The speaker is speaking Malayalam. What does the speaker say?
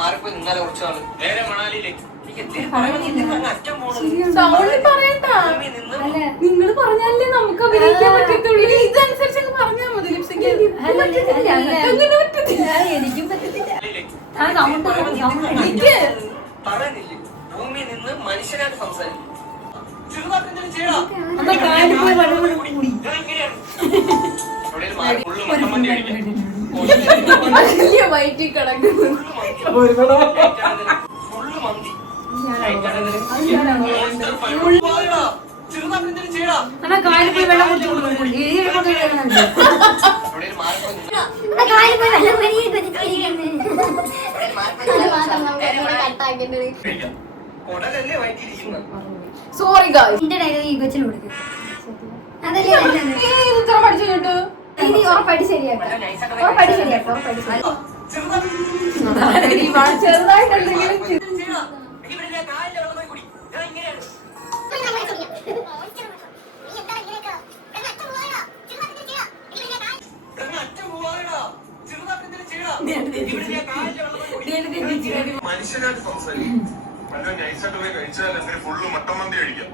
മാറിപ്പോയി നിന്നാലേ കുറച്ചാള് നേരെ മണാലിയിലേക്ക്. നിങ്ങൾ പറഞ്ഞാലേ നമുക്ക് അഭിനയിക്കാൻ പറ്റത്തുള്ളൂ. ഇതനുസരിച്ച് പറഞ്ഞാൽ മതി. എനിക്കും പറ്റത്തില്ല. ഭൂമിയിൽ നിന്ന് മനുഷ്യനായിട്ട് സംസാരിക്കും. വയറ്റി കിടക്കുന്നു. കാലിപ്പോയി വെള്ളം സോറി ഗായ്സ്. ഈ കൊച്ചിന് കൊടുക്കും. പഠിച്ചു കേട്ടു. ഉറപ്പായിട്ട് ശരിയാക്കാം. ഉറപ്പായിട്ട് ശരിയാക്കാം. ഉറപ്പായിട്ട് ശരിയാക്കാം. ചെറുതായിട്ടെന്തെങ്കിലും മനുഷ്യനായിട്ട് സംസാരിക്കും. നൈസായിട്ട് പോയി കഴിച്ചാൽ ഫുള്ള് മട്ടൻ മന്തി കഴിക്കാം.